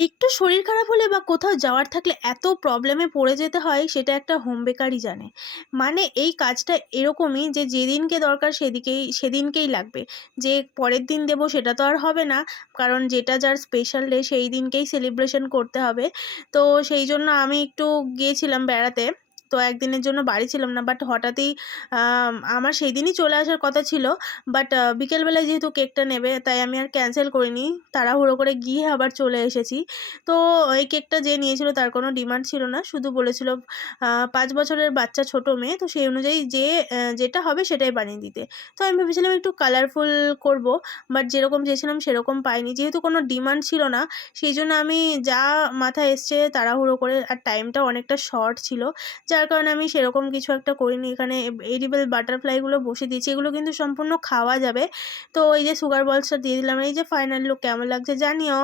একটু শরীর খারাপ হলে বা কোথাও যাওয়ার থাকলে এত প্রবলেমে পড়ে যেতে হয় সেটা একটা হোম বেকারই জানে। মানে এই কাজটা এরকমই যে যেদিনকে দরকার সেদিনকেই লাগবে। যে পরের দিন দেবো সেটা তো আর হবে না। কারণ যেটা যার স্পেশাল ডে সেই দিনকেই সেলিব্রেশন করতে হবে। তো সেইজন্য আমি একটু গিয়েছিলাম বেড়াতে। তো একদিনের জন্য বাড়ি ছিলাম না। বাট হঠাৎই আমার সেইদিনই চলে আসার কথা ছিল। বাট বিকেলবেলায় যেহেতু কেকটা নেবে তাই আমি আর ক্যানসেল করিনি। তাড়াহুড়ো করে গিয়ে আবার চলে এসেছি। তো এই কেকটা যে নিয়েছিল তার কোনো ডিমান্ড ছিল না। শুধু বলেছিল ৫ বছরের বাচ্চা, ছোট মেয়ে। তো সেই অনুযায়ী যেটা হবে সেটাই বানিয়ে দিতে। তো আমি ভেবেছিলাম একটু কালারফুল করব। বাট যেরকম চেয়েছিলাম সেরকম পাইনি। যেহেতু কোনো ডিমান্ড ছিল না, সেইজন্য আমি যা মাথায় এসছে তাড়াহুড়ো করে, আর টাইমটাও অনেকটা শর্ট ছিল। যার কারণে আমি সেরকম কিছু একটা করিনি। এখানে এডিবল বাটারফ্লাইগুলো বসিয়ে দিয়েছি। এগুলো কিন্তু সম্পূর্ণ খাওয়া যাবে। তো এই যে সুগার বলসটা দিয়ে দিলাম। এই যে ফাইনাল লুক কেমন লাগছে জানিও।